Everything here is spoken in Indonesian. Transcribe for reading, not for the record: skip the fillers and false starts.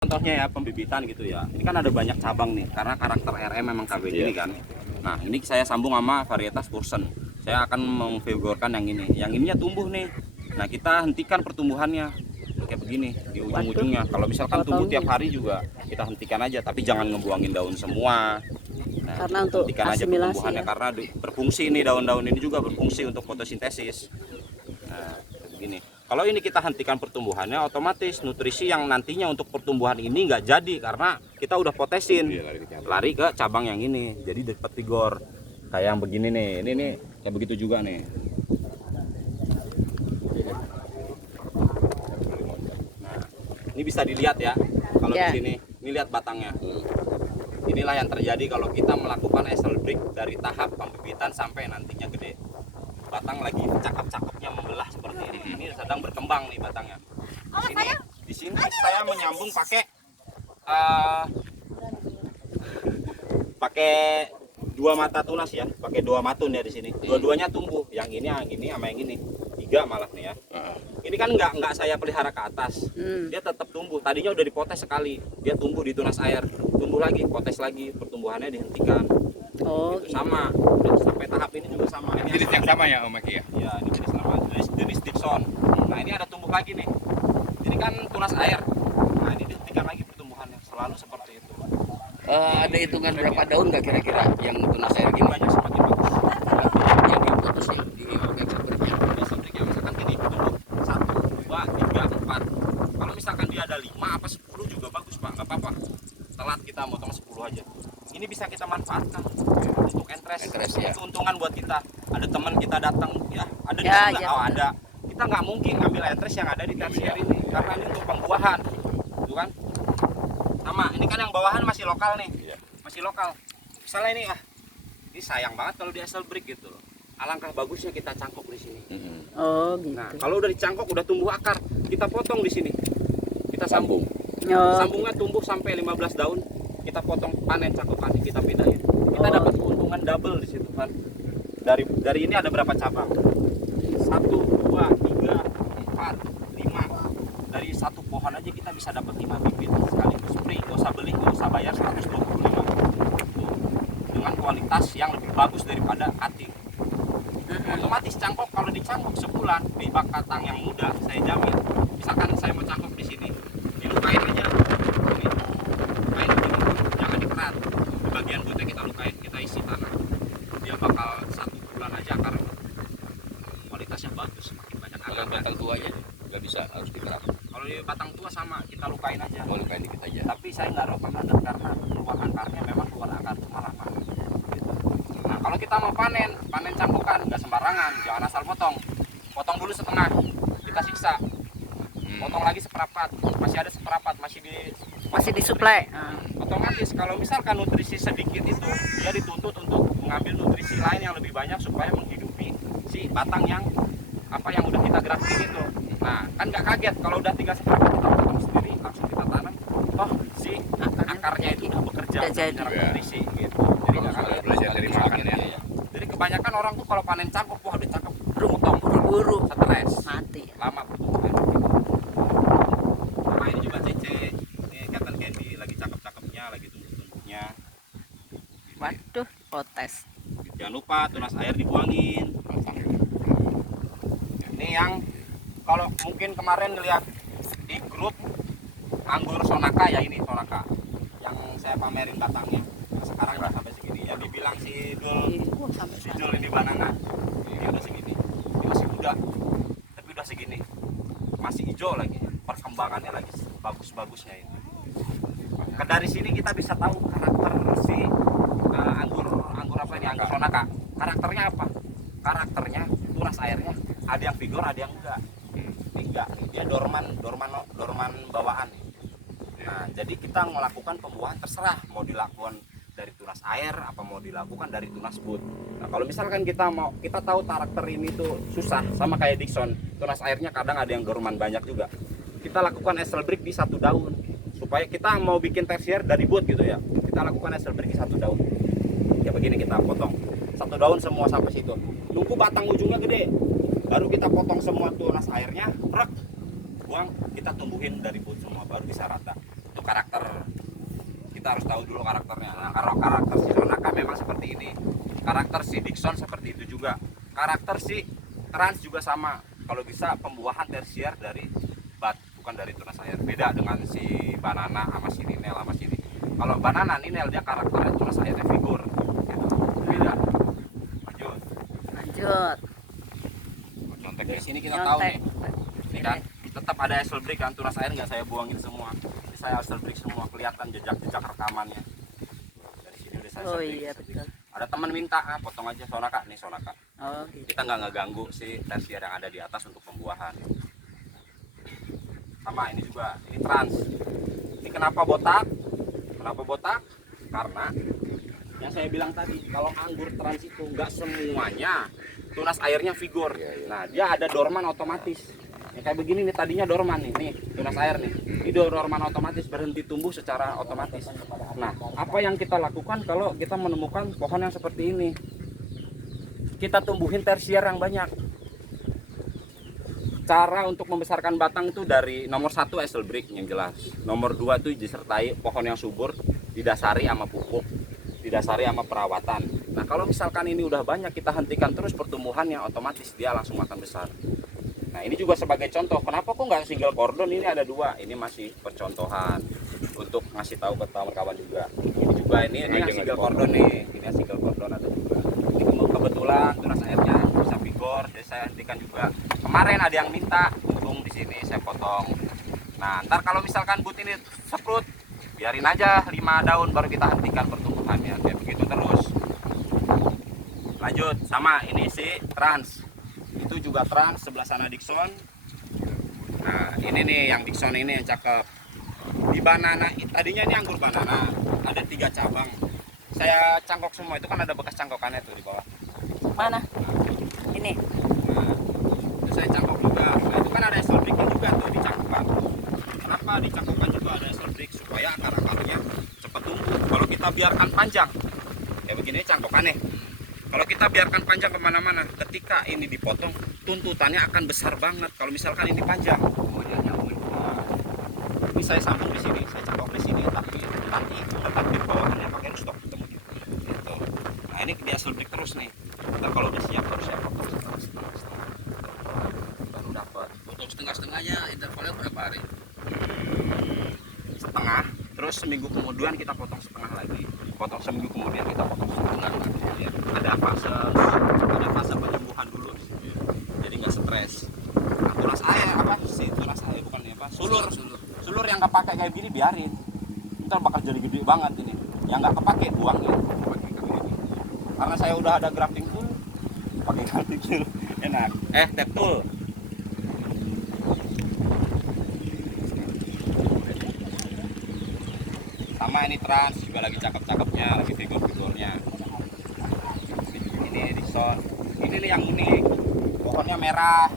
Contohnya ya pembibitan gitu ya. Ini kan ada banyak cabang nih karena karakter RM memang KB ini kan. Nah, ini saya sambung sama varietas Pursen. Saya akan memfigurkan yang ini. Yang ininya tumbuh nih. Nah, kita hentikan pertumbuhannya kayak begini di ujung-ujungnya. Kalau misalkan tumbuh tiap hari juga kita hentikan aja, tapi jangan ngebuangin daun semua. Nah, Karena untuk hentikan aja asimilasi pertumbuhannya ya. karena berfungsi nih, daun-daun ini juga berfungsi untuk fotosintesis. Nah, kayak begini. Kalau ini kita hentikan pertumbuhannya, otomatis nutrisi yang nantinya untuk pertumbuhan ini nggak jadi karena kita udah potesin, lari ke cabang yang ini. Jadi dapat vigor kayak yang begini nih. Ini nih kayak begitu juga nih. Nah, ini bisa dilihat ya kalau di sini. Ini lihat batangnya. Inilah yang terjadi kalau kita melakukan esel break dari tahap pembibitan sampai nantinya gede. Batang lagi cakep-cakepnya membelah seperti ini. Ini sedang berkembang nih batangnya. Di sini saya menyambung pakai dua mata tunas ya, pakai dua matun ya di sini. Dua-duanya tumbuh. Yang ini sama yang ini. 3 malah nih ya. Ini kan nggak saya pelihara ke atas. Dia tetap tumbuh. Tadinya udah dipotes sekali. Dia tumbuh di tunas air. Tumbuh lagi, potes lagi. Pertumbuhannya dihentikan. Oh, Itu sama. Dan sampai tahap ini juga sama. Ini Jenis yang sama ya Om Maki ya? ya, ini jenis sama. Jenis Dixon. Nah, ini ada tumbuh lagi nih. Ini kan tunas air. Nah, ini dihentikan lagi pertumbuhannya. Selalu seperti itu. Ada hitungan berapa daun nggak kira-kira yang tunas air gini? Banyak semakin bagus. Yang diputus ya di ekspornya. Listriknya misalkan gini, tumbuh 1, 2, 3, 4. Kalau misalkan dia ada 5 apa 10 juga bagus Pak, nggak apa-apa. Telat kita motong 10 aja. Ini bisa kita manfaatkan untuk interest ya. keuntungan buat kita. Ada teman kita datang, ya ada di Ya, sini, ya. oh ada. Kita nggak mungkin ngambil interest yang ada di tersier ini karena ini untuk pembuahan, gitu kan? Sama, ini kan yang bawahan masih lokal nih, masih lokal. Misalnya ini sayang banget kalau di esel break gitu loh. Alangkah bagusnya kita cangkok di sini. oh gitu. Nah, kalau udah dicangkok udah tumbuh akar, kita potong di sini. Kita sambung. Oh, Sambungnya tumbuh sampai 15 daun. Kita potong, panen cangkokannya, kita pindahin. Kita Oh. dapat keuntungan double di situ kan. Dari ini ada berapa cabang? 1, 2, 3, 4, 5. Dari satu pohon aja kita bisa dapat 5 bibit sekaligus free. Nggak usah beli, nggak usah bayar 125. Tuh. Dengan kualitas yang lebih bagus daripada cutting. Otomatis cangkok, kalau dicangkok sebulan di bak katang yang muda, saya jamin. Misalkan saya mau cangkok di sini, dilukain aja. Ini, lukain begini, jangan dikerat. Di bagian butnya kita lukain, kita isi tanah. Dia bakal 1 bulan aja akar kualitasnya bagus, makin banyak Kalau akar. batang tuanya nggak bisa, harus dikerat. Kalau di batang tua sama, kita lukain aja. Boleh kain dikit aja. Tapi saya nggak rekomendasi karena keluar akarnya memang keluar akar cuma lama. Gitu. Nah, kalau kita mau panen cangkokan nggak sembarangan, jangan asal potong. Potong dulu setengah, kita siksa. Potong lagi seperempat, masih ada seperempat, masih disuplai. Ah. otomatis kalau misalkan nutrisi sedikit itu, dia dituntut untuk mengambil nutrisi lain yang lebih banyak supaya menghidupi si batang yang udah kita gerakin itu. Nah, kan nggak kaget kalau udah 3 seperempat kita potong sendiri, langsung kita tanam. Toh si akarnya itu udah bekerja Udah jadi. secara Ya. nutrisi gitu. Jadi nggak Kalau kaget. belajar dari makan ya. Jadi kebanyakan orang tuh kalau panen cangkok, wah udah cakep, potong Buru stres, mati. lama pertumbuhan. Nah, ini juga cece, ini cotton candy lagi cakep-cakepnya, lagi tumbuh-tumbuhnya. Waduh, protes. Jangan lupa tunas air dibuangin. Ini yang kalau mungkin kemarin ngeliat di grup anggur Sonaka ya, ini Sonaka yang saya pamerin batangnya. Sekarang udah sampai segini. Ya dibilang si Dul ini banana. Ini udah segini. Ini masih muda, tapi udah segini. Masih hijau lagi. Perkembangannya lagi bagus-bagusnya ini. Dari sini kita bisa tahu karakter si anggur apa ini, anggur Sonaka. Karakternya apa? Karakternya tunas airnya ada yang vigor, ada yang enggak. Enggak, dia dorman bawaan. Nah, jadi kita melakukan pembuahan terserah mau dilakukan dari tunas air apa mau dilakukan dari tunas bud. Nah, kalau misalkan kita tahu karakter ini tuh susah, sama kayak Dixon, tunas airnya kadang ada yang dorman banyak juga. Kita lakukan esel break di 1 daun supaya kita mau bikin tersier dari bud gitu ya. Kita lakukan esel break di 1 daun. Ya begini kita potong 1 daun semua sampai situ. Nunggu batang ujungnya gede. Baru kita potong semua tunas airnya, buang, kita tumbuhin dari bud semua baru bisa rata. Untuk karakter, kita harus tahu dulu karakternya. Nah, kalau karakter si Sonaka memang seperti ini, karakter si Dickson seperti itu juga, karakter si Trans juga sama. Kalau bisa pembuahan tersier dari bukan dari tunas air. Beda dengan si Banana sama si Ninel sama si ini. Kalau Banana Ninel dia karakternya tunas airnya figur gitu. Beda. Lanjut. Lanjut. Contek Dari ya. sini kita tahu Nyontek. nih, ini kan tetap ada hasil break kan, tunas air nggak saya buangin semua. Ini saya hasil break semua, kelihatan jejak-jejak rekamannya. Dari sini udah saya Oh setting, iya setting. betul. Ada teman minta, potong aja Sonaka nih Sonaka. Oh gitu. Kita nggak ngeganggu si tersier yang ada di atas untuk pembuahan. Sama ini juga, ini Trans. Ini kenapa botak? Kenapa botak? Karena yang saya bilang tadi, kalau anggur Trans itu nggak semuanya tunas airnya figur. Nah, dia ada dorman otomatis. Ya, kayak begini nih, tadinya dorman nih tunas air nih. Ini dorman otomatis, berhenti tumbuh secara otomatis. Nah, apa yang kita lakukan kalau kita menemukan pohon yang seperti ini? Kita tumbuhin tersier yang banyak. Cara untuk membesarkan batang itu dari nomor 1 hasil break yang jelas. Nomor 2 itu disertai pohon yang subur, didasari sama pupuk, didasari sama perawatan. Nah, kalau misalkan ini udah banyak, kita hentikan terus pertumbuhannya, otomatis dia langsung akan besar. Nah, ini juga sebagai contoh. Kenapa kok nggak single cordon? Ini ada 2. Ini masih percontohan untuk ngasih tahu ke kawan-kawan juga. Ini juga ini yang single cordon nih. Ini yang single cordon ada juga. Ini kebetulan tunas airnya bisa vigor, jadi saya hentikan juga. Kemarin ada yang minta, untung di sini saya potong. Nah, ntar kalau misalkan but ini seprut, biarin aja 5 daun baru kita hentikan pertumbuhannya. Kayak begitu terus. Lanjut sama ini si Trans. Itu juga Trans, sebelah sana Dickson. Nah, ini nih yang Dickson ini yang cakep. Di Banana, tadinya ini anggur Banana, ada 3 cabang. Saya cangkok semua, itu kan ada bekas cangkokannya tuh di bawah. Mana? Ini. Nah, itu saya cangkok juga. Nah, itu kan ada hasil breaknya juga tuh di cangkokan. Kenapa di cangkokan juga ada hasil break? Supaya akar-akarnya cepat tumbuh. Kalau kita biarkan panjang, kayak begini cangkokannya. Kalau kita biarkan panjang kemana-mana, ketika ini dipotong, tuntutannya akan besar banget. Kalau misalkan ini panjang, ini saya sambung di sini, saya cangkok di sini, tapi nanti tetap di bawahnya pakai stok ketemu gitu. Nah, ini dia hasil break terus nih. Ntar kalau udah siap baru saya potong setengah, baru dapat. Potong setengah-setengahnya intervalnya berapa hari? Setengah, terus seminggu kemudian kita potong setengah lagi. Potong seminggu kemudian kita potong setengah. Ya, ada fase penyembuhan dulu. Jadi nggak stres. Nah, tunas air apa sih? Tunas air bukan apa? Sulur yang nggak pakai kayak gini biarin. Ntar bakal jadi gede banget ini. Yang nggak kepake buangin. Karena saya udah ada grafting tool, pakai grafting tool enak. Tape tool. Sama ini Trans juga lagi cakep-cakepnya, lagi figur-figurnya. Ini Dickson. Ini nih yang unik. Pohonnya merah.